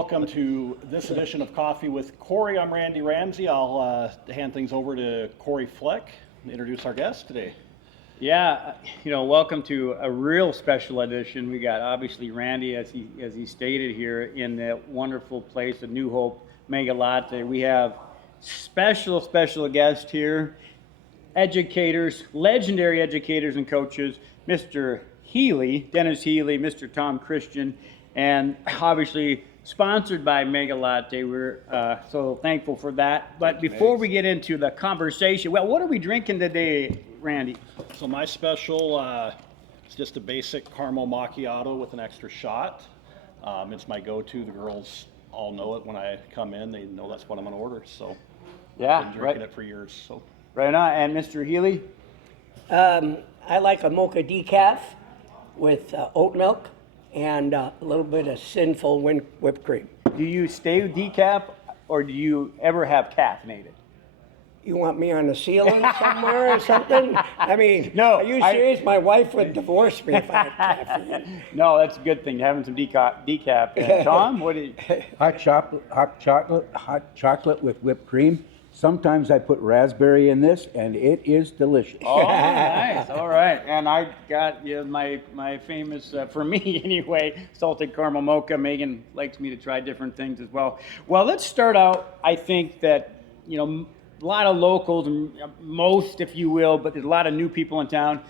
welcome to this edition of Coffee with Cory. I'm Randy Ramsey. I'll hand things over to Cory Fleck to introduce our guest today. Yeah, welcome to a real special edition. We got obviously Randy, as he stated here, in that wonderful place of New Hope, Meg-a-Latte. We have special guest here, educators, legendary educators and coaches, Mr. Healy, Dennis Healy, Mr. Tom Christen, and obviously sponsored by Meg-a-Latte. We're so thankful for that. But before we get into the conversation, well, what are we drinking today, Randy? So my special is just a basic caramel macchiato with an extra shot. It's my go-to. The girls all know it when I come in. They know that's what I'm going to order. So yeah, I've been drinking it for years. So right on. And Mr. Healy? I like a mocha decaf with oat milk and a little bit of sinful whipped cream. Do you stay with decaf, or do you ever have caffeinated? You want me on the ceiling somewhere or something? I mean, No, are you serious? My wife would divorce me if I had caffeine. No, that's a good thing, having some decaf. Tom, what do you? Hot chocolate with whipped cream. Sometimes I put raspberry in this, and it is delicious. Oh, nice. All right. And I got my famous, for me anyway, salted caramel mocha. Megan likes me to try different things as well. Well, let's start out. I think that, a lot of locals, most, if you will, but there's a lot of new people in town.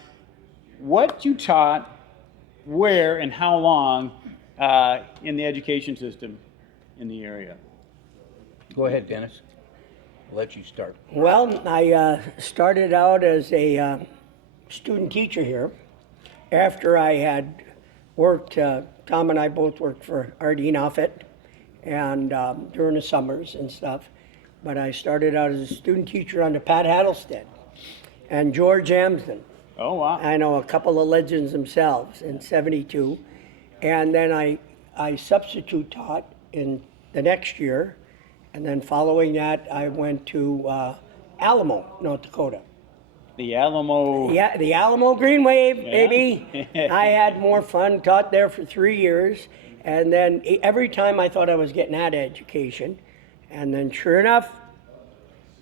What you taught, where, and how long in the education system in the area? Go ahead, Dennis. I'll let you start. Well, I started out as a student teacher here after I had worked, Tom and I both worked for Ardeen Offit and during the summers and stuff. But I started out as a student teacher under Pat Hattlestead and George Amsden. Oh, wow. I know a couple of legends themselves in '72. And then I substitute taught in the next year. And then following that, I went to Alamo, North Dakota. The Alamo. Yeah, the Alamo Green Wave, baby. I had more fun, taught there for 3 years. And then every time I thought I was getting out of education. And then sure enough,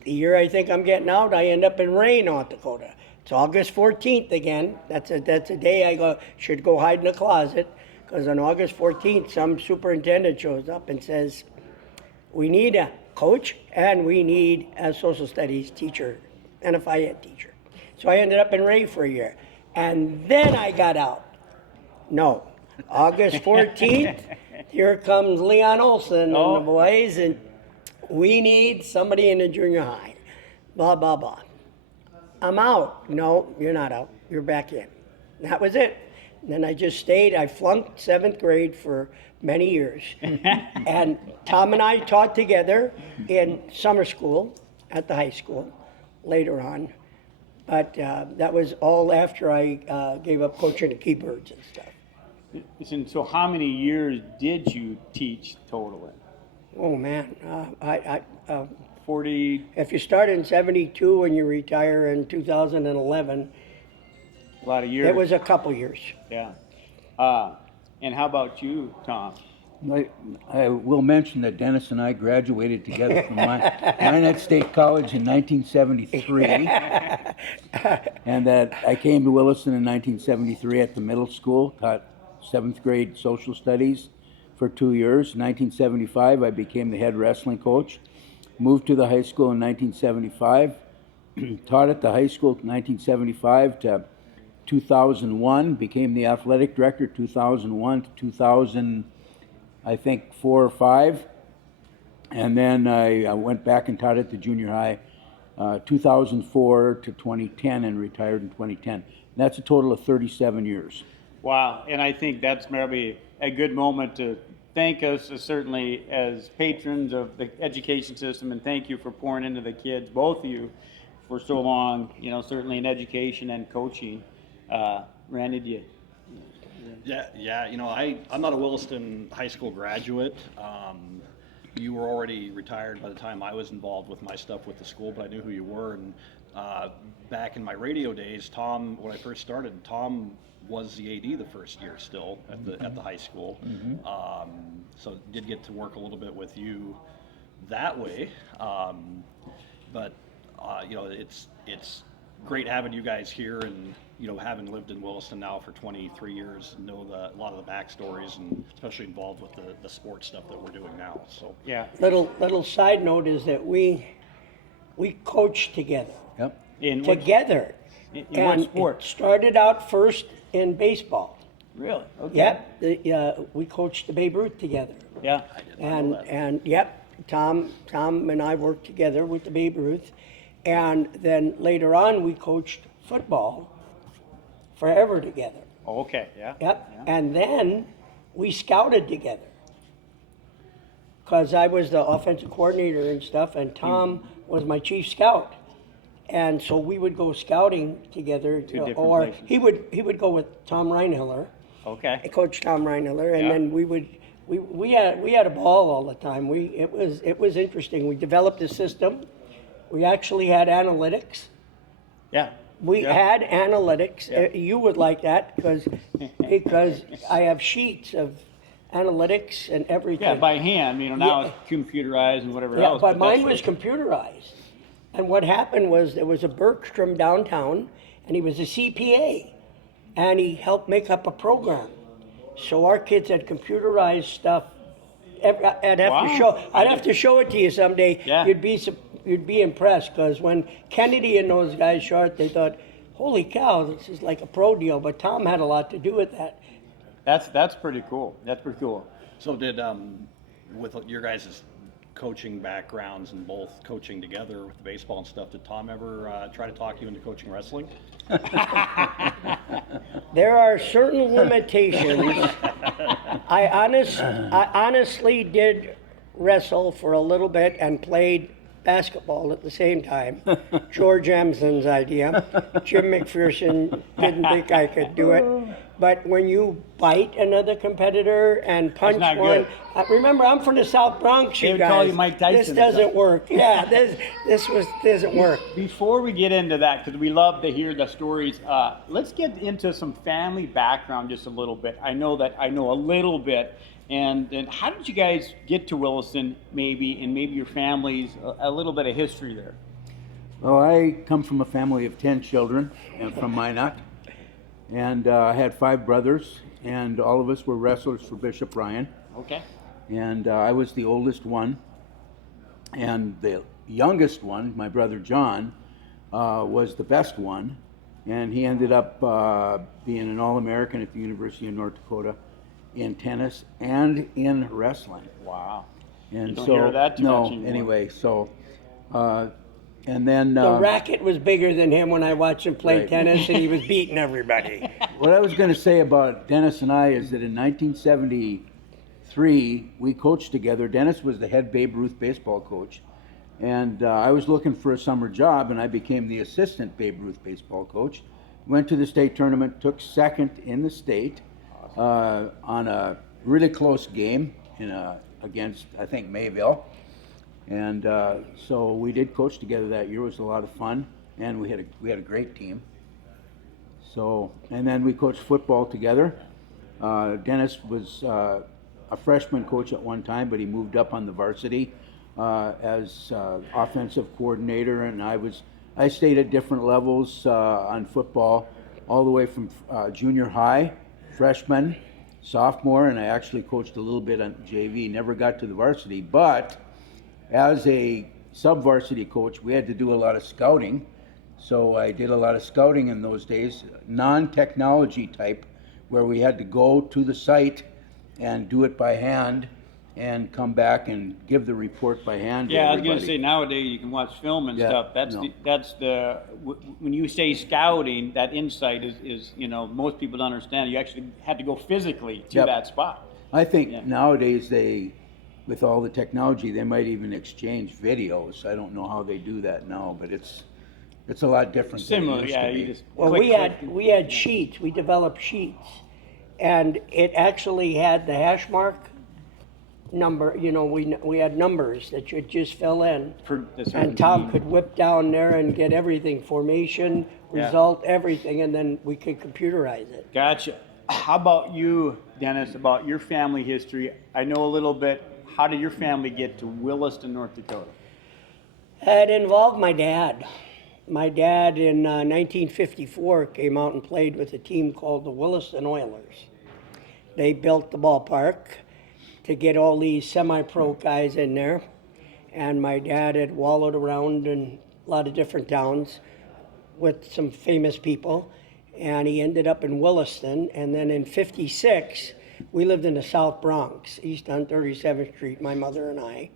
the year I think I'm getting out, I end up in Ray, North Dakota. It's August 14th again. That's a day I should go hide in a closet. Because on August 14th, some superintendent shows up and says, we need a coach and we need a social studies teacher and a Phi Ed teacher. So I ended up in Ray for a year. And then I got out. No, August 14th, here comes Leon Olson and the boys, and we need somebody in the junior high. Blah, blah, blah. I'm out. No, you're not out. You're back in. That was it. And then I just stayed. I flunked 7th grade for many years. And Tom and I taught together in summer school at the high school later on. But that was all after I gave up coaching the Keybirds and stuff. And so how many years did you teach total? Oh, man. 40. If you start in '72 and you retire in 2011, A lot of years. it was a couple years. Yeah. And how about you, Tom? I will mention that Dennis and I graduated together from Minot State College in 1973, and that I came to Williston in 1973 at the middle school, taught 7th grade social studies for 2 years. In 1975, I became the head wrestling coach, moved to the high school in 1975, taught at the high school from 1975 to 2001, became the athletic director 2001 to 2000, I think 4 or 5, and then I went back and taught at the junior high 2004 to 2010 and retired in 2010. And that's a total of 37 years. Wow, and I think that's maybe a good moment to thank us, certainly as patrons of the education system, and thank you for pouring into the kids, both of you, for so long, certainly in education and coaching. Randy, do you? Yeah. I'm not a Williston high school graduate. You were already retired by the time I was involved with my stuff with the school, but I knew who you were. And back in my radio days, Tom, when I first started, Tom was the AD the first year still at the high school. So did get to work a little bit with you that way. But you know, it's great having you guys here, and you know, having lived in Williston now for 23 years, know a lot of the backstories, and especially involved with the sports stuff that we're doing now. So Yeah. Little side note is that we coached together. Yep. In what, Together. in And what sport? it started out first in baseball. Really? Okay. Yep, we coached the Babe Ruth together. Yeah. And yep, Tom and I worked together with the Babe Ruth. And then later on, we coached football forever together. Oh, okay. Yeah. Yep. Yeah. And then we scouted together. Because I was the offensive coordinator and stuff, and Tom was my chief scout. And so we would go scouting together, different or places. he would go with Tom Reinhiller, Okay. Coach Tom Reinhiller, and Yeah. then we had a ball all the time. It was interesting. We developed a system. We actually had analytics. Yeah. We Yeah. had analytics. Yeah. You would like that because I have sheets of analytics and everything. Yeah, by hand. You know, now Yeah. it's computerized and whatever Yeah, else. but mine that's was computerized. And what happened was there was a Bergstrom downtown, and he was a CPA, and he helped make up a program. So our kids had computerized stuff. I'd have to show it to you someday. Yeah. You'd be impressed, because when Kennedy and those guys shot, they thought, "Holy cow, this is like a pro deal." But Tom had a lot to do with that. That's pretty cool. That's pretty cool. So did with your guys' coaching backgrounds and both coaching together with baseball and stuff, did Tom ever try to talk you into coaching wrestling? There are certain limitations. I honestly did wrestle for a little bit and played basketball at the same time. George Emson's idea. Jim McPherson didn't think I could do it. But when you bite another competitor and punch not one, good. remember, I'm from the South Bronx, They you would guys. call you Mike Tyson This or doesn't something. work. Yeah, this doesn't work. Before we get into that, because we love to hear the stories, let's get into some family background just a little bit. I know a little bit. And how did you guys get to Williston, maybe, and maybe your families, a little bit of history there? Well, I come from a family of 10 children from Minot, and I had 5 brothers, and all of us were wrestlers for Bishop Ryan. Okay. And I was the oldest one, and the youngest one, my brother John, was the best one, and he ended up being an All-American at the University of North Dakota in tennis and in wrestling. Wow. And You don't so, hear that too no, much anymore. anyway, so, and then The racket was bigger than him when I watched him play Right. tennis, and he was beating everybody. what I was going to say about Dennis and I is that in 1973, we coached together. Dennis was the head Babe Ruth baseball coach, and I was looking for a summer job, and I became the assistant Babe Ruth baseball coach. Went to the state tournament, took second in the state on a really close game against, I think, Mayville. And so we did coach together that year. It was a lot of fun, and we had a great team. So, and then we coached football together. Dennis was a freshman coach at one time, but he moved up on the varsity as offensive coordinator, and I stayed at different levels on football, all the way from junior high, freshman, sophomore, and I actually coached a little bit on JV. Never got to the varsity, but as a sub-varsity coach, we had to do a lot of scouting. So I did a lot of scouting in those days, non-technology type, where we had to go to the site and do it by hand and come back and give the report by hand. Yeah, to I was going to everybody. say nowadays you can watch film and Yeah, stuff. That's no. when you say scouting, that insight is most people don't understand. You actually had to go physically to Yep. that spot. I think Yeah. nowadays with all the technology, they might even exchange videos. I don't know how they do that now, but it's a lot different. than it Similar, used yeah. to be. You just Well, click, we had sheets. We developed sheets, and it actually had the hash mark number, we had numbers that you'd just fill in. For the certain And Tom team. could whip down there and get everything, formation, Yeah. result, everything, and then we could computerize it. Gotcha. How about you, Dennis, about your family history? I know a little bit. How did your family get to Williston, North Dakota? It involved my dad. My dad in 1954 came out and played with a team called the Williston Oilers. They built the ballpark to get all these semi-pro guys in there. And my dad had wallowed around in a lot of different towns with some famous people. And he ended up in Williston. And then in 56, we lived in the South Bronx, east on 37th Street, my mother and I.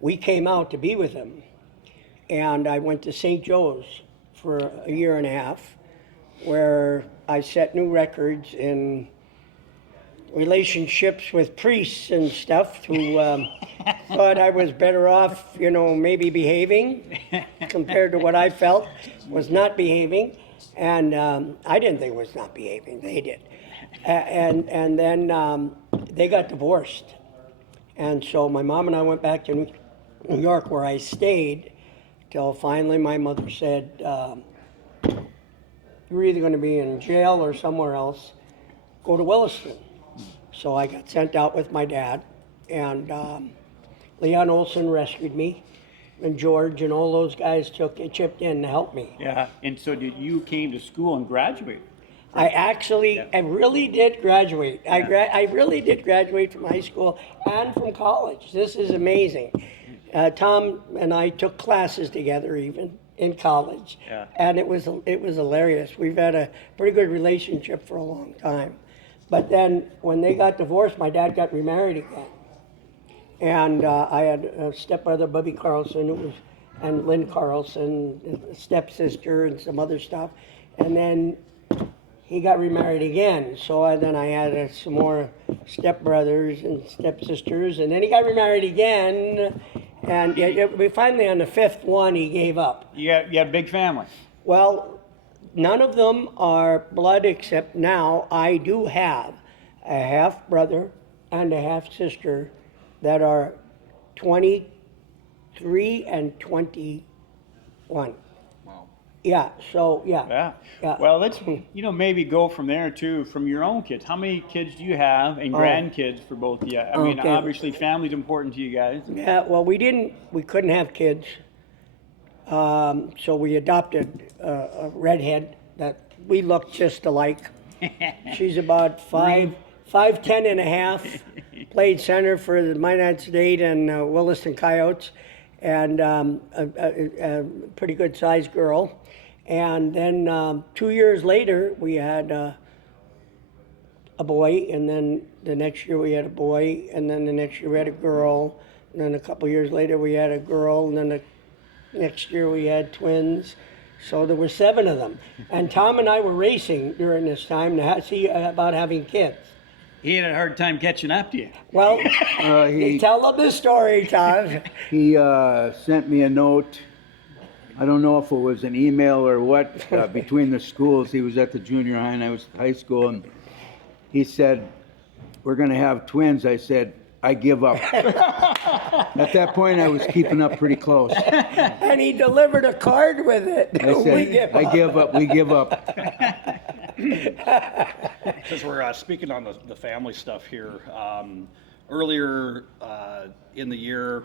We came out to be with him. And I went to St. Joe's for a year and a half, where I set new records in relationships with priests and stuff who thought I was better off, maybe behaving compared to what I felt was not behaving. And I didn't think it was not behaving. They did. And then they got divorced. And so my mom and I went back to New York, where I stayed till finally my mother said, you're either going to be in jail or somewhere else. Go to Williston. So I got sent out with my dad, and Leon Olson rescued me, and George and all those guys chipped in to help me. Yeah. And so you came to school and graduated? I really did graduate. I really did graduate from high school and from college. This is amazing. Tom and I took classes together even in college, Yeah. and it was hilarious. We've had a pretty good relationship for a long time. But then when they got divorced, my dad got remarried again. And I had a stepbrother, Bubby Carlson, and Lynn Carlson, a stepsister, and some other stuff. And then he got remarried again. So then I had some more stepbrothers and stepsisters. And then he got remarried again. And we finally, on the fifth one, he gave up. You had a big family. Well, none of them are blood, except now I do have a half brother and a half sister that are 23 and 21. Wow. Yeah, so yeah. Yeah. Yeah. Well, let's maybe go from there too. From your own kids, how many kids do you have, and grandkids for both of you? I mean, Okay. obviously, family's important to you guys. Yeah, well, we couldn't have kids. So we adopted a redhead that we look just alike. She's about 5'10" and a half, played center for the Minot State and Williston Coyotes, and a pretty good sized girl. And then 2 years later, we had a boy, and then the next year we had a boy, and then the next year we had a girl, and then a couple years later we had a girl, and then the next year we had twins. So there were 7 of them. And Tom and I were racing during this time to see about having kids. He had a hard time catching up to you. Well, He tell them the story, Tom. he sent me a note. I don't know if it was an email or what, between the schools. He was at the junior high and I was at high school, and he said, we're going to have twins. I said, I give up. At that point, I was keeping up pretty close. And he delivered a card with it. I said, I give up. We give up. Because we're speaking on the family stuff here. Earlier in the year,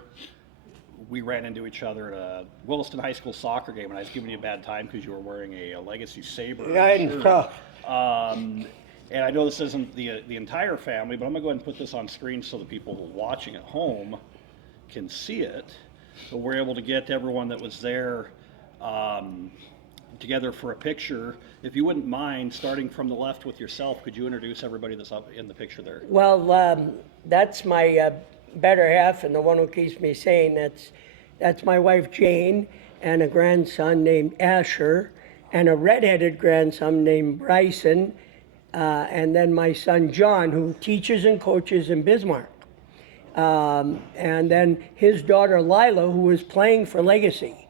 we ran into each other at a Williston High School soccer game, and I was giving you a bad time because you were wearing a Legacy Sabre shirt. And I know this isn't the entire family, but I'm going to go ahead and put this on screen so the people watching at home can see it. But we're able to get everyone that was there together for a picture. If you wouldn't mind, starting from the left with yourself, could you introduce everybody that's up in the picture there? Well, that's my better half, and the one who keeps me sane. That's my wife Jane, and a grandson named Asher, and a redheaded grandson named Bryson, and then my son John, who teaches and coaches in Bismarck. And then his daughter Lila, who is playing for Legacy.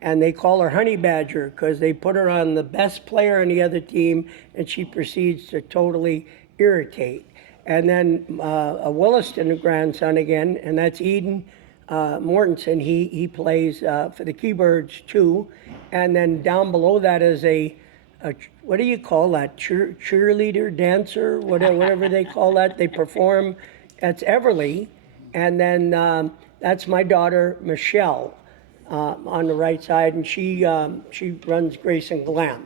And they call her Honey Badger because they put her on the best player on the other team, and she proceeds to totally irritate. And then a Williston grandson again, and that's Eden Mortensen. He plays for the Keybirds too. And then down below that is a what do you call that? Cheerleader, dancer, whatever they call that. They perform. That's Everly. And then that's my daughter, Michelle, on the right side. And she runs Grace and Glam.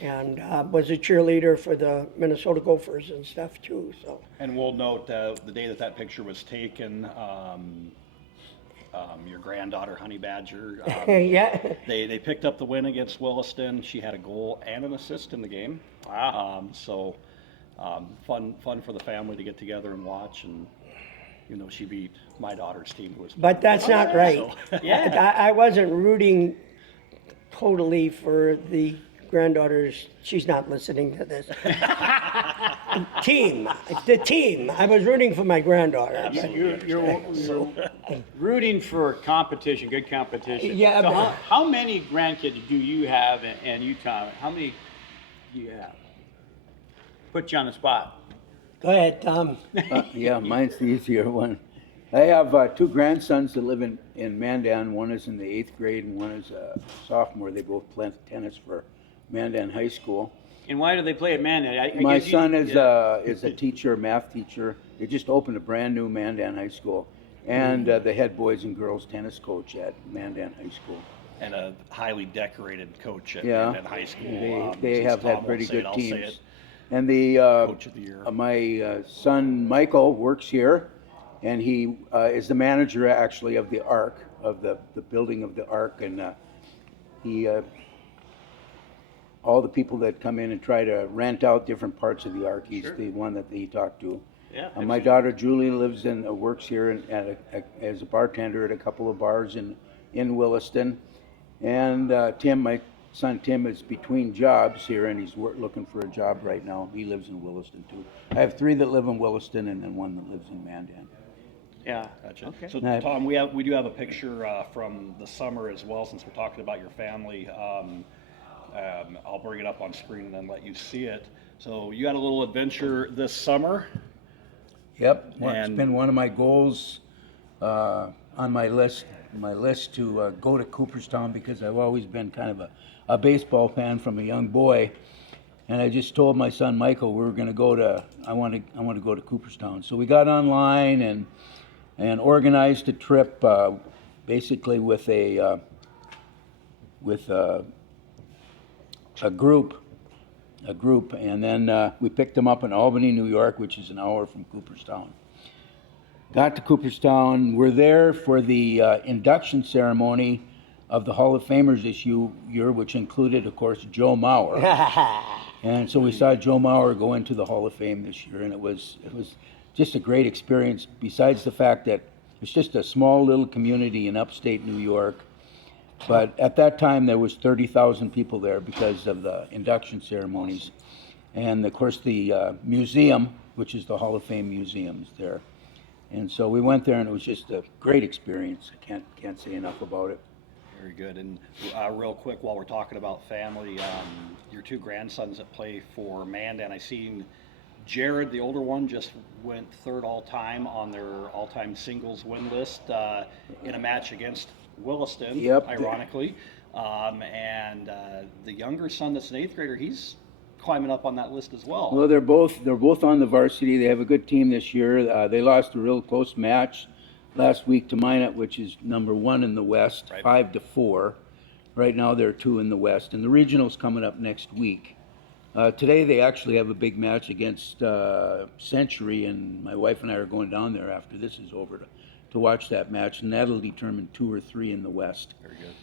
And was a cheerleader for the Minnesota Gophers and stuff too. So. And we'll note the day that picture was taken, your granddaughter, Honey Badger, Yeah. they picked up the win against Williston. She had a goal and an assist in the game. Wow. Fun for the family to get together and watch. And she beat my daughter's team, who was. But that's not right. So. Yeah. I wasn't rooting totally for the granddaughters. She's not listening to this. The team. I was rooting for my granddaughter. You're rooting for competition, good competition. Yeah, So but- how many grandkids do you have, and you, Tom? How many do you have? Put you on the spot. Go ahead, Tom. Yeah, mine's the easier one. I have two grandsons that live in Mandan. One is in the 8th grade and one is a sophomore. They both play tennis for Mandan High School. And why do they play at Mandan? I My guess you- son is yeah. a teacher, math teacher. They just opened a brand new Mandan High School, and the head boys and girls tennis coach at Mandan High School. And a highly decorated coach at Yeah, high school. they Since have Tom had pretty won't say it, good I'll say teams. it. And the Coach of the year. my son Michael works here, and he is the manager actually of the Ark, of the building of the Ark, and he all the people that come in and try to rent out different parts of the Ark, he's the one that he talked to. Yeah, My daughter Julie lives works here as a bartender at a couple of bars in Williston, and Tim, my son Tim, is between jobs here, and he's looking for a job right now. He lives in Williston too. I have 3 that live in Williston, and then 1 that lives in Mandan. Yeah. Gotcha. Okay. So Nice. Tom, we do have a picture from the summer as well, since we're talking about your family. I'll bring it up on screen and then let you see it. So you had a little adventure this summer. Yep, well, it's And- been one of my goals on my list to go to Cooperstown, because I've always been kind of a baseball fan from a young boy, and I just told my son Michael we were going to go to. I want to go to Cooperstown. So we got online and organized a trip, basically with a group, and then we picked them up in Albany, New York, which is an hour from Cooperstown. Got to Cooperstown. We're there for the induction ceremony of the Hall of Famers this year, which included, of course, Joe Mauer. And so we saw Joe Mauer go into the Hall of Fame this year, and it was just a great experience. Besides the fact that it's just a small little community in upstate New York, but at that time there was 30,000 people there because of the induction ceremonies, and of course the museum, which is the Hall of Fame museum, is there. And so we went there, and it was just a great experience. I can't say enough about it. Very good. And real quick, while we're talking about family, your 2 grandsons that play for Mandan, I seen Jared, the older one, just went 3rd all-time on their all-time singles win list in a match against Williston, Yep. ironically. And the younger son that's an 8th grader, he's climbing up on that list as well. Well, they're both on the varsity. They have a good team this year. They lost a real close match last week to Minot, which is number 1 in the West, Right. 5-4. Right now they're 2 in the West, and the regional's coming up next week. Today they actually have a big match against Century, and my wife and I are going down there after this is over to watch that match, and that'll determine 2 or 3 in the West. Very good.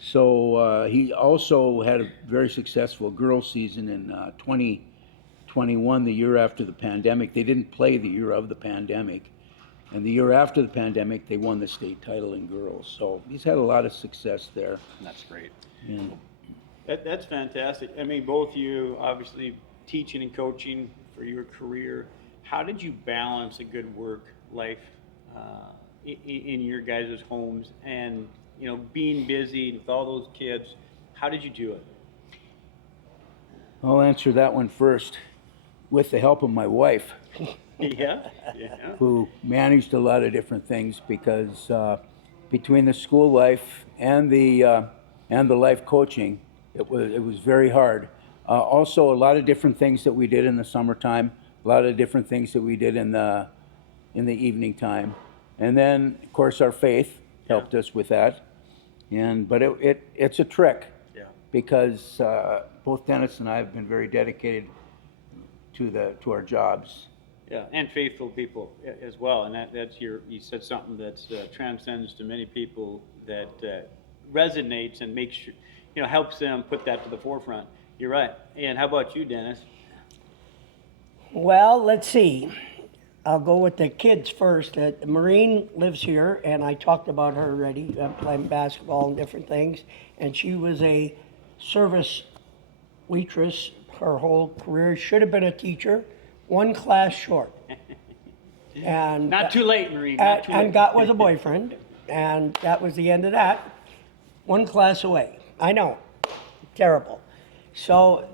So he also had a very successful girls season in 2021, the year after the pandemic. They didn't play the year of the pandemic. And the year after the pandemic, they won the state title in girls. So he's had a lot of success there. And that's great. Yeah. That's fantastic. I mean, both you obviously teaching and coaching for your career. How did you balance a good work life in your guys' homes, and being busy with all those kids? How did you do it? I'll answer that one first with the help of my wife. Yeah, yeah. who managed a lot of different things because between the school life and the life coaching, it was very hard. Also, a lot of different things that we did in the summertime, a lot of different things that we did in the evening time, and then of course our faith helped us with that. But it's a trick Yeah. because both Dennis and I have been very dedicated to our jobs. Yeah, and faithful people as well, and that's you said something that transcends to many people that resonates and makes sure, helps them put that to the forefront. You're right. And how about you, Dennis? Well, let's see. I'll go with the kids first. Maureen lives here, and I talked about her already, playing basketball and different things. And she was a service waitress her whole career. Should have been a teacher, one class short. And Not too late, Marie. Not too late. and got with a boyfriend, and that was the end of that. One class away. I know, terrible. So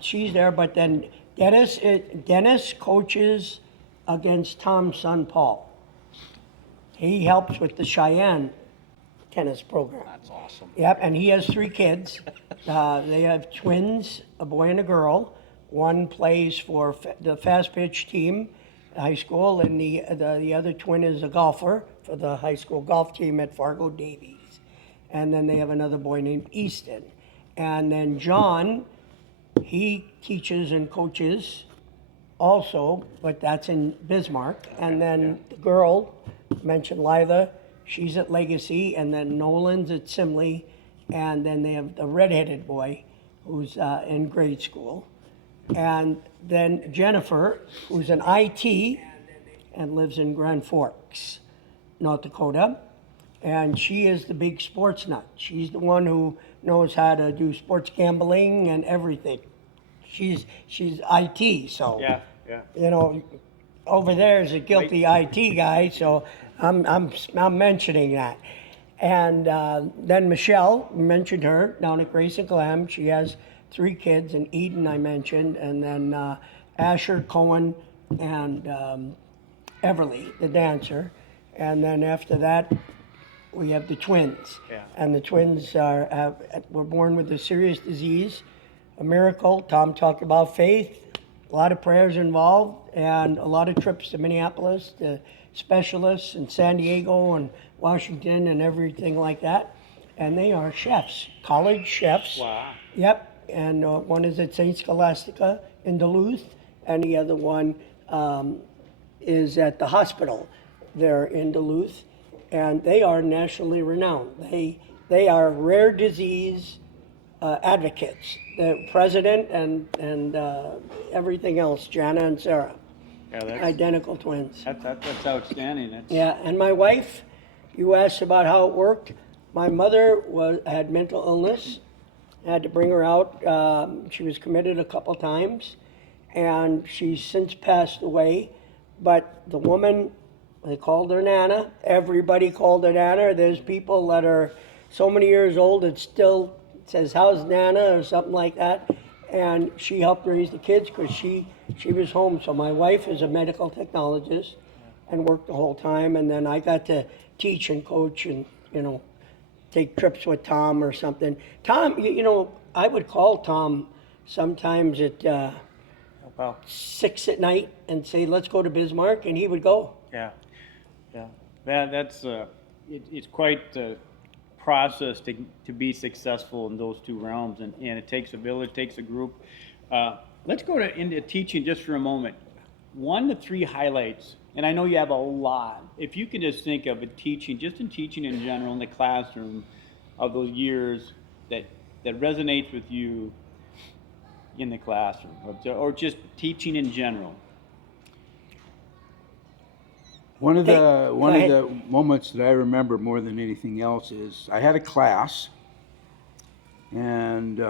she's there, but then Dennis coaches against Tom's son Paul. He helps with the Cheyenne tennis program. That's awesome. Yep, and he has 3 kids. They have twins, a boy and a girl. One plays for the fast pitch team, high school, and the other twin is a golfer for the high school golf team at Fargo Davies. And then they have another boy named Easton. And then John, he teaches and coaches also, but that's in Bismarck. And then the girl, mentioned Lila, she's at Legacy, and then Nolan's at Simley, and then they have the redheaded boy who's in grade school. And then Jennifer, who's in IT and lives in Grand Forks, North Dakota. And she is the big sports nut. She's the one who knows how to do sports gambling and everything. She's IT, so Yeah. over there is a guilty IT guy, so I'm mentioning that. And then Michelle, we mentioned her down at Grace and Glam. She has 3 kids, and Eden I mentioned, and then Asher Cohen and Everly, the dancer. And then after that, we have the twins. Yeah. And the twins were born with a serious disease, a miracle. Tom talked about faith, a lot of prayers involved, and a lot of trips to Minneapolis, to specialists in San Diego and Washington and everything like that. And they are chefs, college chefs. Wow. Yep. And one is at St. Scholastica in Duluth, and the other one is at the hospital there in Duluth. And they are nationally renowned. They are rare disease advocates. The president and everything else, Jana and Sarah, Yeah, identical twins. that's outstanding. Yeah, and my wife, you asked about how it worked. My mother had mental illness. I had to bring her out. She was committed a couple times, and she's since passed away. But the woman, they called her Nana. Everybody called her Nana. There's people that are so many years old that still says, "How's Nana?" or something like that. And she helped raise the kids because she was home. So my wife is a medical technologist and worked the whole time. And then I got to teach and coach and, take trips with Tom or something. Tom, I would call Tom sometimes at Wow. 6 at night and say, "Let's go to Bismarck," and he would go. Yeah. That's it's quite a process to be successful in those 2 realms, and it takes a village, takes a group. Let's go into teaching just for a moment. 1 to 3 highlights, and I know you have a lot. If you could just think of just in teaching in general in the classroom of those years that resonates with you in the classroom, or just teaching in general. One of Hey, the go ahead. moments that I remember more than anything else is I had a class, and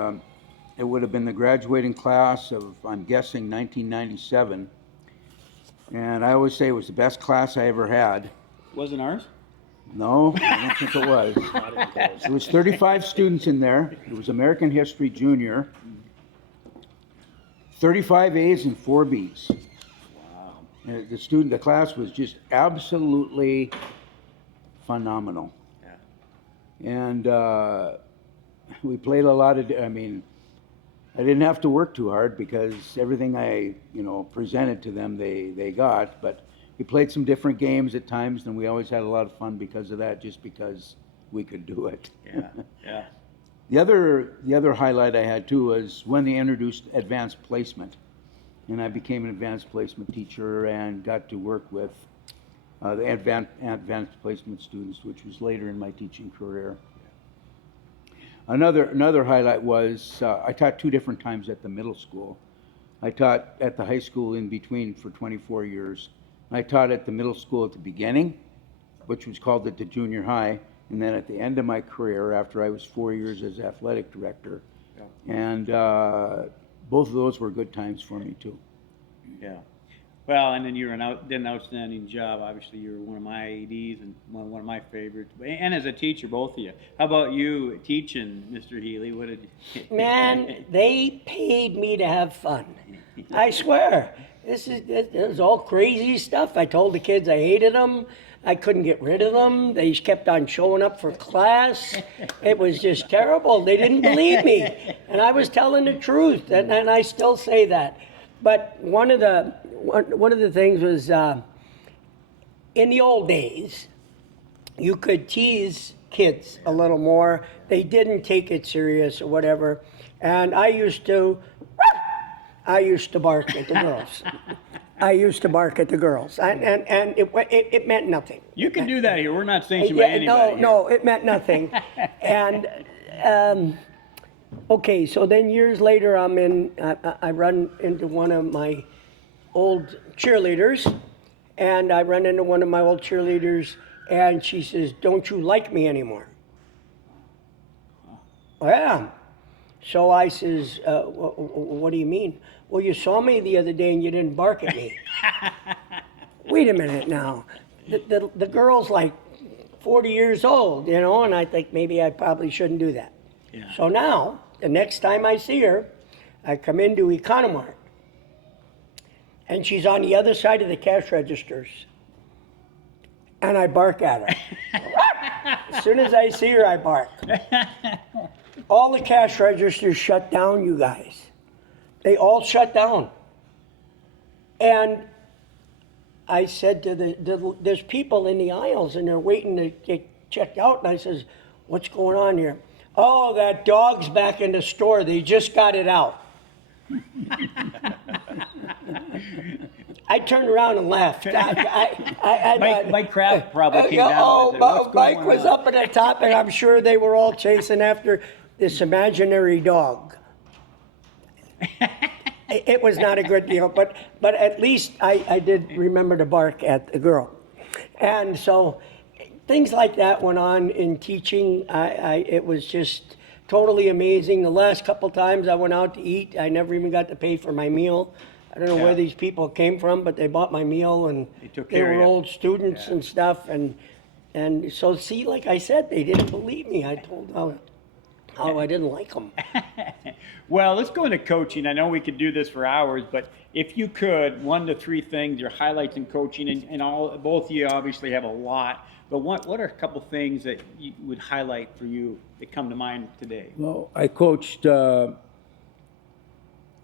it would have been the graduating class of, I'm guessing, 1997. And I always say it was the best class I ever had. Wasn't ours? No, I don't think it was. There was 35 students in there. It was American History Junior. 35 A's and 4 B's. The class was just absolutely phenomenal. Yeah. And we played a lot of, I didn't have to work too hard because everything I, presented to them, they got. But we played some different games at times, and we always had a lot of fun because of that, just because we could do it. Yeah. Yeah. The other highlight I had too was when they introduced advanced placement, and I became an advanced placement teacher and got to work with the advanced placement students, which was later in my teaching career. Another highlight was I taught 2 different times at the middle school. I taught at the high school in between for 24 years. I taught at the middle school at the beginning, which was called the junior high, and then at the end of my career, after I was 4 years as athletic director. Yeah. And both of those were good times for me too. Yeah. Well, and then you did an outstanding job. Obviously, you were one of my ADs and one of my favorites. And as a teacher, both of you. How about you teaching, Mr. Healy? What did you... Man, they paid me to have fun. I swear. This is all crazy stuff. I told the kids I hated them. I couldn't get rid of them. They kept on showing up for class. It was just terrible. They didn't believe me. And I was telling the truth, and I still say that. But one of the things was in the old days, you could tease kids a little more. They didn't take it serious or whatever. And I used to bark at the girls. I used to bark at the girls, and it meant nothing. You can do that here. We're not sanctioned by anybody. No, it meant nothing. And okay, so then years later, I run into one of my old cheerleaders, and I run into one of my old cheerleaders, and she says, "Don't you like me anymore?" Yeah. So I says, what do you mean? Well, you saw me the other day and you didn't bark at me. Wait a minute now. The girl's like 40 years old, and I think maybe I probably shouldn't do that. Yeah. So now, the next time I see her, I come into Economart, and she's on the other side of the cash registers, and I bark at her. As soon as I see her, I bark. All the cash registers shut down, you guys. They all shut down. And I said to there's people in the aisles and they're waiting to get checked out. And I says, "What's going on here?" "Oh, that dog's back in the store. They just got it out." I turned around and laughed. Mike Kraft probably came down. Oh, And said, "What's Mike going was on?" up at the top, and I'm sure they were all chasing after this imaginary dog. It was not a good deal, but at least I did remember to bark at the girl. And so things like that went on in teaching. It was just totally amazing. The last couple times I went out to eat, I never even got to pay for my meal. I don't know where these people came from, but they bought my meal, and they were old students and stuff. And so, see, like I said, they didn't believe me. I told them how I didn't like them. Well, let's go into coaching. I know we could do this for hours, but if you could, 1 to 3 things, your highlights in coaching, and both of you obviously have a lot, but what are a couple things that you would highlight for you that come to mind today? Well, I coached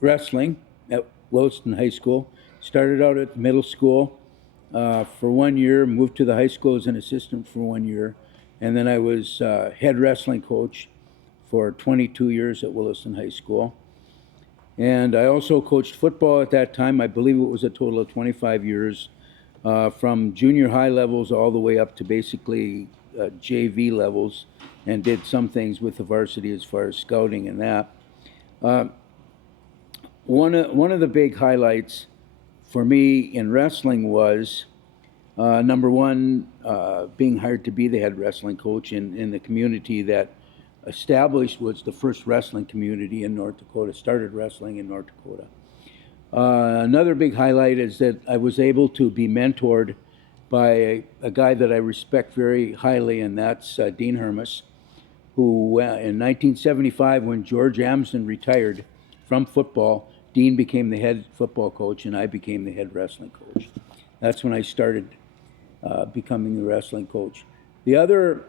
wrestling at Williston High School. Started out at the middle school for 1 year, moved to the high school as an assistant for 1 year, and then I was head wrestling coach for 22 years at Williston High School. And I also coached football at that time. I believe it was a total of 25 years, from junior high levels all the way up to basically JV levels, and did some things with the varsity as far as scouting and that. One of the big highlights for me in wrestling was, number one, being hired to be the head wrestling coach in the community that established was the first wrestling community in North Dakota, started wrestling in North Dakota. Another big highlight is that I was able to be mentored by a guy that I respect very highly, and that's Dean Hermes, who in 1975, when George Amsden retired from football, Dean became the head football coach and I became the head wrestling coach. That's when I started becoming the wrestling coach. The other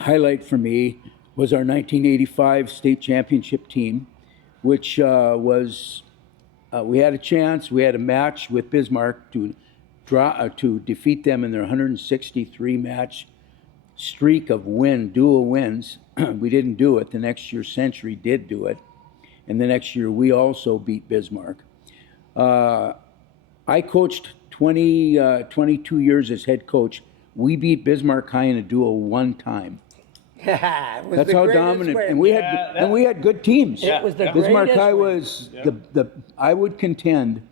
highlight for me was our 1985 state championship team, which was we had a chance. We had a match with Bismarck to defeat them in their 163 match streak of dual wins. We didn't do it. The next year, Century did do it, and the next year we also beat Bismarck. I coached 22 years as head coach. We beat Bismarck High in a duel one time. That's how dominant, and we had good teams. It was the Bismarck greatest High win. was the I would contend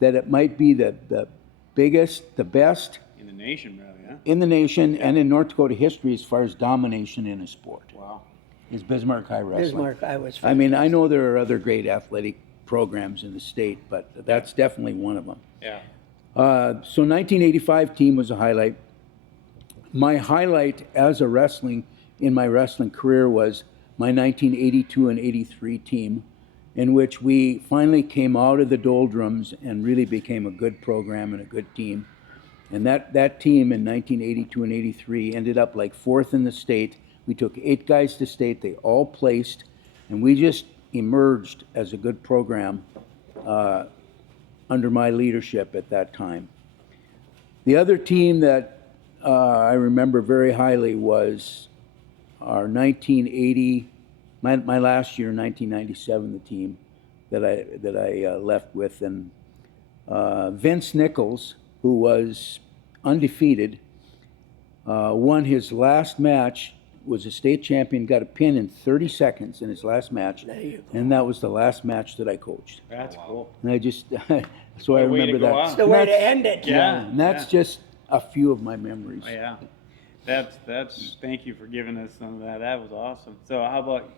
that it might be the biggest, the best In the nation, really, yeah. in the nation and in North Dakota history as far as domination in a sport. Wow. Is Bismarck High wrestling. Bismarck, I was. I mean, I know there are other great athletic programs in the state, but that's definitely one of them. Yeah. So 1985 team was a highlight. My highlight as a in my wrestling career was my 1982 and 83 team, in which we finally came out of the doldrums and really became a good program and a good team. And that team in 1982 and 83 ended up like 4th in the state. We took 8 guys to state. They all placed, and we just emerged as a good program under my leadership at that time. The other team that I remember very highly was our 1980, my last year, 1997, the team that I left with, and Vince Nichols, who was undefeated, won his last match, was a state champion, got a pin in 30 seconds in his last match, and that was the last match that I coached. That's cool. And I just, so I Way to remember go that. out. It's the way to end it. Yeah. And that's just a few of my memories. Oh, yeah. That's thank you for giving us some of that. That was awesome. So how about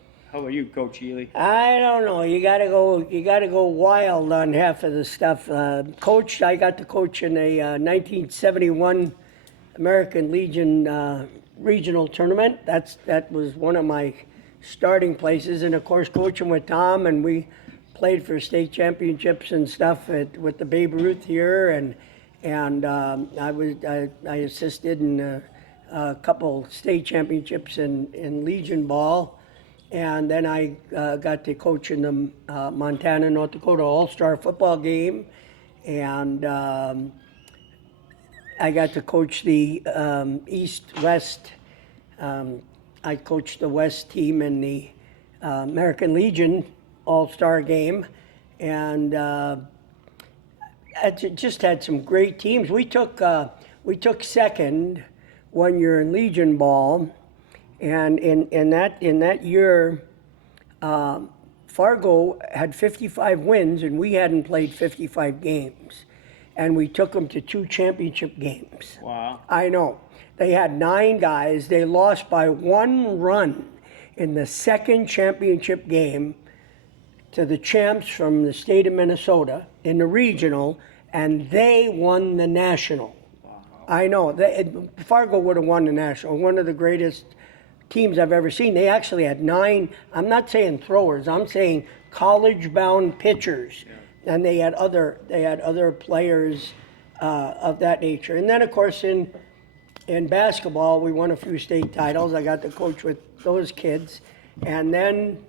you, Coach Healy? I don't know. You gotta go wild on half of the stuff. Coach, I got to coach in a 1971 American Legion regional tournament. That was one of my starting places, and of course coaching with Tom, and we played for state championships and stuff with the Babe Ruth here, and I assisted in a couple state championships in Legion ball. And then I got to coach in the Montana, North Dakota All-Star football game. And I got to coach the East-West. I coached the West team in the American Legion All-Star game. And I just had some great teams. We took second one year in Legion ball. And in that year, Fargo had 55 wins, and we hadn't played 55 games. And we took them to 2 championship games. Wow. I know. They had 9 guys. They lost by 1 run in the second championship game to the champs from the state of Minnesota in the regional, and they won the national. Wow. I know. Fargo would have won the national. One of the greatest teams I've ever seen. They actually had 9, I'm not saying throwers, I'm saying college-bound pitchers. Yeah. And they had other players of that nature. And then, of course, in basketball, we won a few state titles. I got to coach with those kids. And then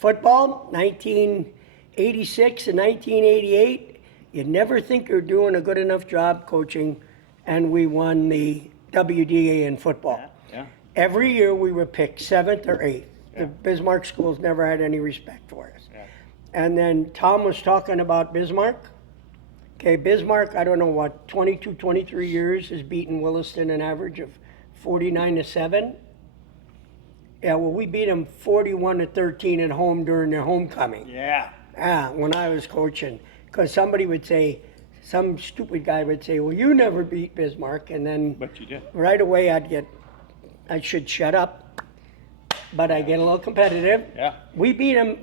football, 1986 and 1988, you never think you're doing a good enough job coaching, and we won the WDA in football. Yeah. Every year we were picked 7th or 8th. The Bismarck schools never had any respect for us. Yeah. And then Tom was talking about Bismarck. Okay, Bismarck, I don't know what, 22, 23 years has beaten Williston an average of 49-7. Yeah, well, we beat them 41-13 at home during their homecoming. Yeah. When I was coaching. Because somebody would say, some stupid guy would say, well, you never beat Bismarck. And then But you did. Right away I should shut up, but I get a little competitive. Yeah. We beat them.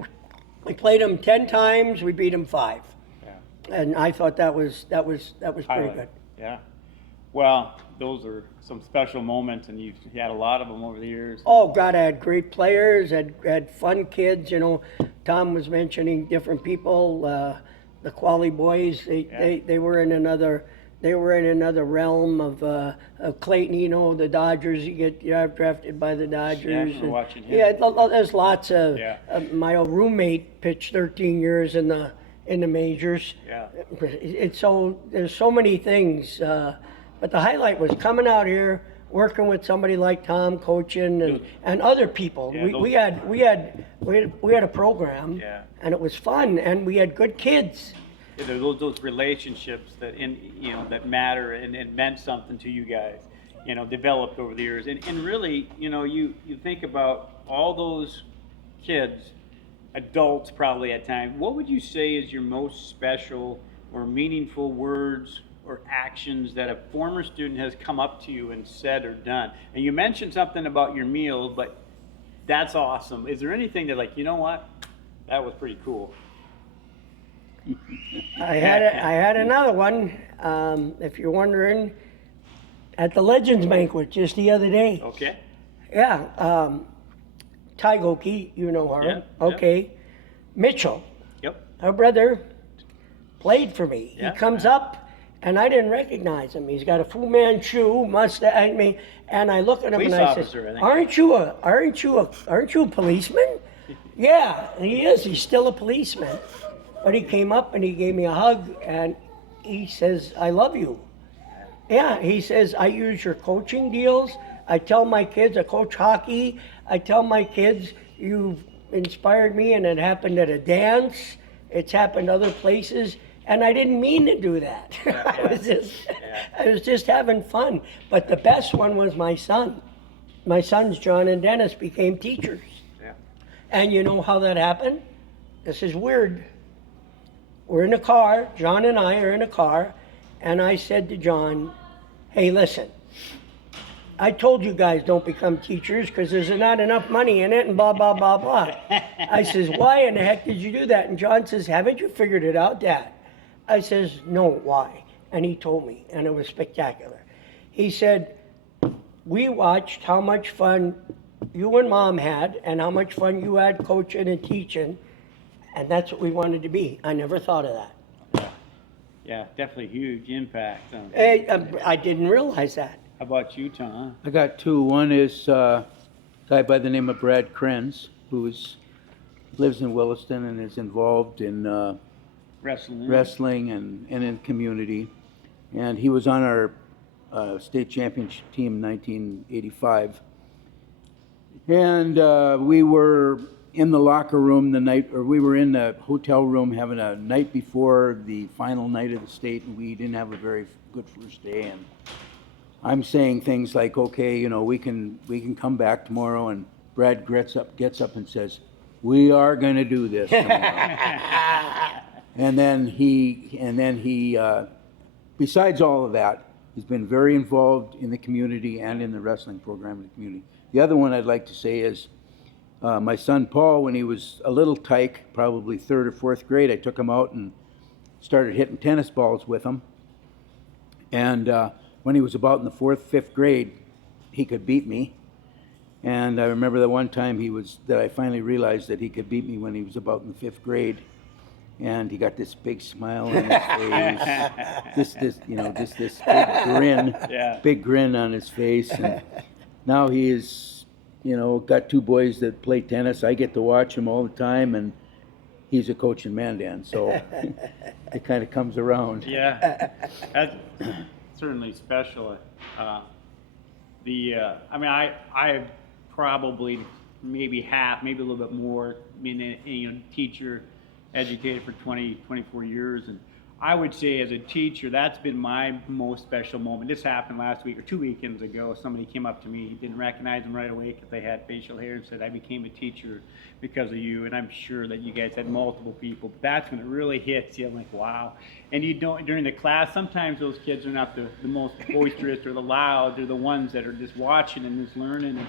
We played them 10 times. We beat them 5. Yeah. And I thought that was pretty good. Yeah. Well, those are some special moments, and you've had a lot of them over the years. Oh God, I had great players. Had fun kids. You know, Tom was mentioning different people. the Quali boys. They were in another. They were in another realm of Clayton. You know, the Dodgers. You got drafted by the Dodgers. Yeah, I remember watching him. Yeah, there's lots of. Yeah. My old roommate pitched 13 years in the majors. Yeah. It's so there's so many things, but the highlight was coming out here, working with somebody like Tom, coaching, and other people. Yeah, we had a program, Yeah. and it was fun, and we had good kids. Yeah, those relationships that that matter and meant something to you guys, developed over the years. And really, you think about all those kids, adults probably at times. What would you say is your most special or meaningful words or actions that a former student has come up to you and said or done? And you mentioned something about your meal, but that's awesome. Is there anything that, like, you know what, that was pretty cool? I had another one. If you're wondering, at the Legends Banquet just the other day. Okay. Yeah, Taigoki, you know her. Yeah, Okay. Mitchell, Yep. her brother, played for me. Yeah. He comes up, and I didn't recognize him. He's got a Fu Manchu mustache. I mean, and I look at him Police and I officer, I say, think. "Aren't you a policeman?" Yeah, he is. He's still a policeman. But he came up and he gave me a hug, and he says, "I love you." Yeah, he says, "I use your coaching deals. I tell my kids, I coach hockey. I tell my kids, you've inspired me, and it happened at a dance. It's happened other places, and I didn't mean to do that. I was just having fun." But the best one was my son. My sons, John and Dennis, became teachers. Yeah. And you know how that happened? This is weird. We're in a car, John and I are in a car, and I said to John, "Hey, listen, I told you guys don't become teachers because there's not enough money in it," and blah, blah, blah, blah. I says, "Why in the heck did you do that?" And John says, "Haven't you figured it out, Dad?" I says, "No, why?" And he told me, and it was spectacular. He said, "We watched how much fun you and Mom had and how much fun you had coaching and teaching, and that's what we wanted to be." I never thought of that. Yeah, definitely huge impact. I didn't realize that. How about you, Tom? I got two. One is a guy by the name of Brad Krenz, who lives in Williston and is involved in wrestling and in community. And he was on our state championship team in 1985. And we were in the locker room we were in the hotel room having a night before the final night of the state, and we didn't have a very good first day. And I'm saying things like, "Okay, we can come back tomorrow," and Brad gets up and says, "We are going to do this tomorrow." and then he besides all of that, he's been very involved in the community and in the wrestling program in the community. The other one I'd like to say is my son Paul, when he was a little tyke, probably 3rd or 4th grade, I took him out and started hitting tennis balls with him. And when he was about in the 4th, 5th grade, he could beat me. And I remember the one time that I finally realized that he could beat me when he was about in the 5th grade. And he got this big smile on his face, this big grin, big grin on his face. And now he is, got 2 boys that play tennis. I get to watch him all the time, and he's a coach in Mandan, so it kind of comes around. Yeah, that's certainly special. I probably maybe half, maybe a little bit more, been a teacher, educated for 24 years, and I would say as a teacher, that's been my most special moment. This happened last week or 2 weekends ago. Somebody came up to me, didn't recognize them right away because they had facial hair, and said, "I became a teacher because of you." And I'm sure that you guys had multiple people, but that's when it really hits you. I'm like, wow. And during the class, sometimes those kids are not the most boisterous or the loud. They're the ones that are just watching and just learning. And